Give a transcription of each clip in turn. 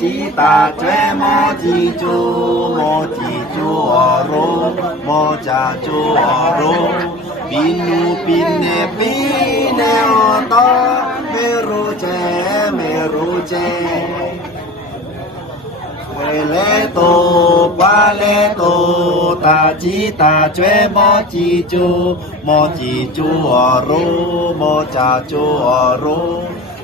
จีตาเจโมจีจูโมจีจูอโรโมจาจูอโรปินูปินเนปิเนอตอเมรูเจเมรูเจเวเลโตป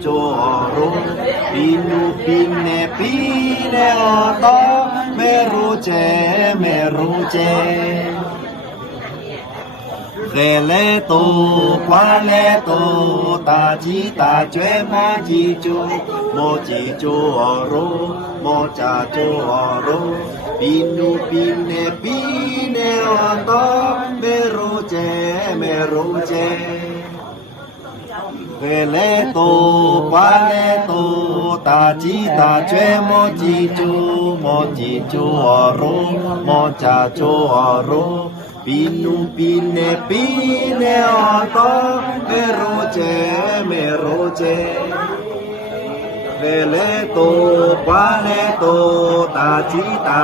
โรปินูปิเนปิเนอตอเมรูเจเมรูเจเวเลโตปาเล โตตาจีตาจวยโมจีจูโมจีจูอโรโมจาจูอโร Pinu pine pine oto meroche meroche Quele to quale to ta chi ta chue mo chi chu mo chi chu oro mo cha chu oro Pinu pine pine oto meroche meroche เรเลโตควาเลโตตาจีตา